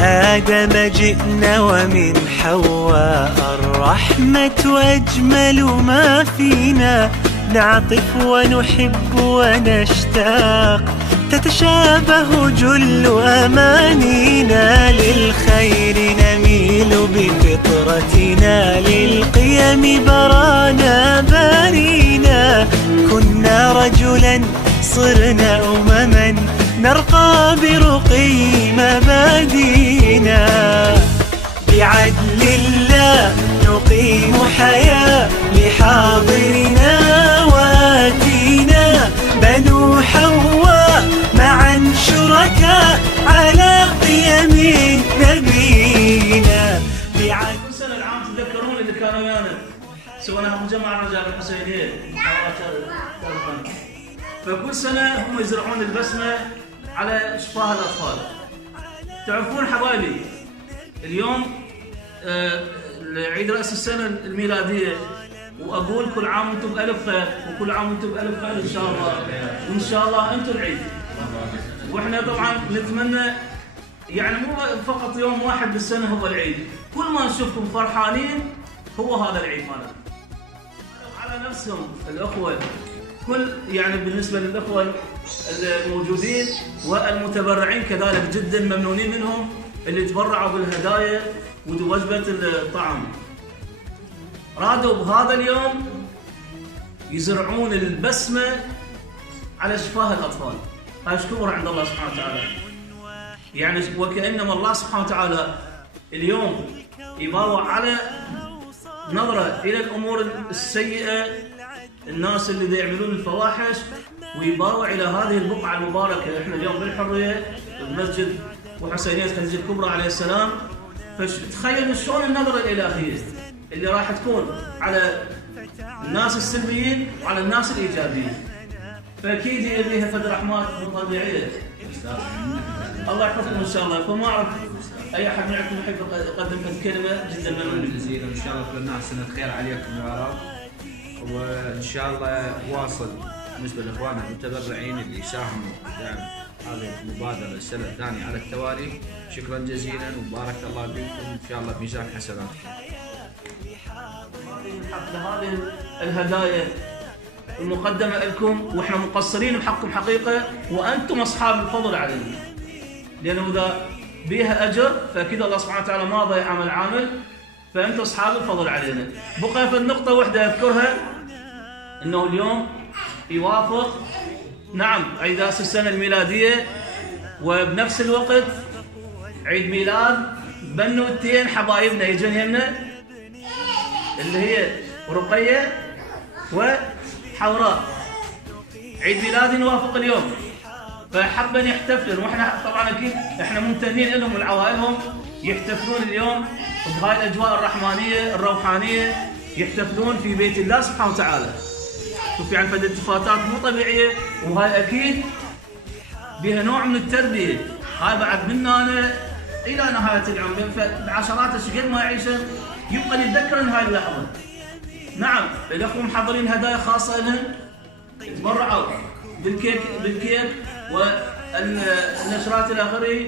آدم جئنا ومن حواء الرحمة وأجمل ما فينا، نعطف ونحب ونشتاق، تتشابه جل أمانينا، للخير نميل بفطرتنا، للقيم برانا بارينا، كنا رجلا صرنا أمما، نرقى برقي مبادينا، بعدل الله نقيم حياة لحاضرنا وآتينا، بنو حواء معا شركاء على قيم نبينا. كل سنة العام تتذكرون اللي كانوا ويانا سويناها مجمع الرجال الحسينيين، فكل سنة هم يزرعون البسمة على شفاه الأطفال. تعرفون حبايبي اليوم عيد رأس السنة الميلادية، وأقول كل عام وأنتم بألف خير، وكل عام وأنتم بألف خير إن شاء الله، وإن شاء الله أنتم العيد. وإحنا طبعا نتمنى يعني مو فقط يوم واحد بالسنة هو العيد، كل ما نشوفكم فرحانين هو هذا العيد مالنا. على نفسهم الأخوة كل يعني بالنسبة للأخوة الموجودين والمتبرعين كذلك جدا ممنونين منهم اللي تبرعوا بالهدايا ووجبة الطعام. رادوا بهذا اليوم يزرعون البسمة على شفاه الأطفال، أشكره عند الله سبحانه وتعالى. يعني وكأنما الله سبحانه وتعالى اليوم يباوع على نظرة إلى الأمور السيئة، الناس اللي يعملون الفواحش، ويباوع إلى هذه البقعة المباركة. إحنا اليوم بالحرية بمسجد وحسينية خديجة الكبرى عليه السلام، فتخيل شلون النظرة الإلهية اللي راح تكون على الناس السلبيين وعلى الناس الإيجابيين. فأكيد هي بها فد رحمات مو طبيعية. الله يحفظكم إن شاء الله. فما أعرف أي أحد منكم يحب يقدم كلمة جدا ممنون جزيلا. إن شاء الله كل الناس سنة خير عليكم يا رب، وإن شاء الله واصل بالنسبة لإخواننا المتبرعين اللي ساهموا بدعم هذه المبادرة السنة الثانية على التوالي. شكرا جزيلا وبارك الله بكم إن شاء الله بميزان حسناتكم. هذه الهدايا المقدمة لكم، وإحنا مقصرين بحقكم حقيقة، وأنتم أصحاب الفضل علينا، لأنه إذا بيها أجر فأكيد الله سبحانه وتعالى ما ضيع عمل عامل، فأنتم أصحاب الفضل علينا. بقى في النقطة واحدة أذكرها، أنه اليوم يوافق نعم عيد رأس السنة الميلادية، وبنفس الوقت عيد ميلاد بنوتين حبايبنا يجون يمنا اللي هي رقية وحوراء. عيد ميلادي نوافق اليوم، فحابة يحتفلون، واحنا طبعا اكيد احنا ممتنين لهم ولعوائلهم، يحتفلون اليوم بهاي الاجواء الرحمانية الروحانية، يحتفلون في بيت الله سبحانه وتعالى. شوف يعني فد التفاتات مو طبيعية، وهاي اكيد بها نوع من التربية. هاي بعد منا انا الى نهاية العمر، بعشرات الشقد ما يعيشه يبقى يتذكر هاي اللحظة. نعم الاخوة محضرين هدايا خاصة لهم، تبرعوا بالكيك والنشرات الى اخره،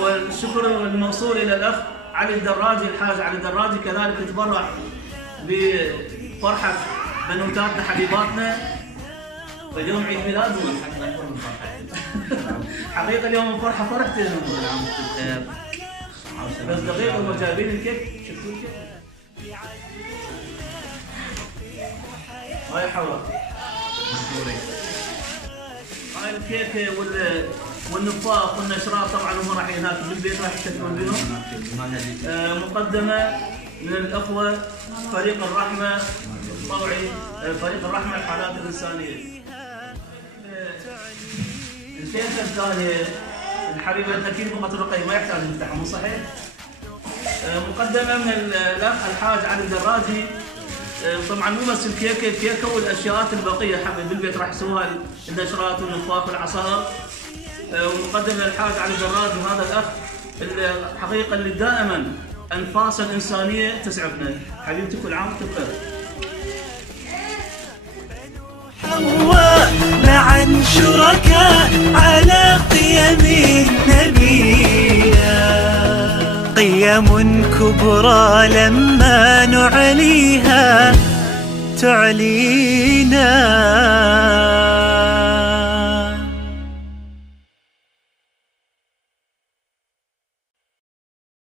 والشكر الموصول الى الاخ علي الدراجي، الحاج علي الدراجي كذلك تبرع بفرحة بنوتاتنا حبيباتنا. اليوم عيد ميلادهم حقيقة اليوم الفرحة فرحتي لهم. بس دقيقة هم جايبين الكيك، شفتوا الكيك؟ هاي حوا هاي الكيكة والنفاق والنشرات طبعا هم راح هناك بالبيت راح يحتفلون بهم. مقدمة من الأخوة فريق الرحمة الطوعي، فريق الرحمة الحالات الإنسانية. الكيكة الثانية الحبيبة أكيد بقت الرقية ما يحتاج نفتحها، مو صحيح؟ مقدمة من الأخ الحاج علي الدراجي. طبعا مو بس الكيكة والأشياء البقية حبيب بالبيت راح يسووها النشرات والنفاق والعصائر. ومقدمة الحاج علي الدراجي، وهذا الأخ الحقيقة اللي دائما أنفاسه الإنسانية تسعفنا. حبيبتي كل عام وأنت بخير. حواء معا شركاء على قيم نبينا. قيم كبرى لما نعليها تعلينا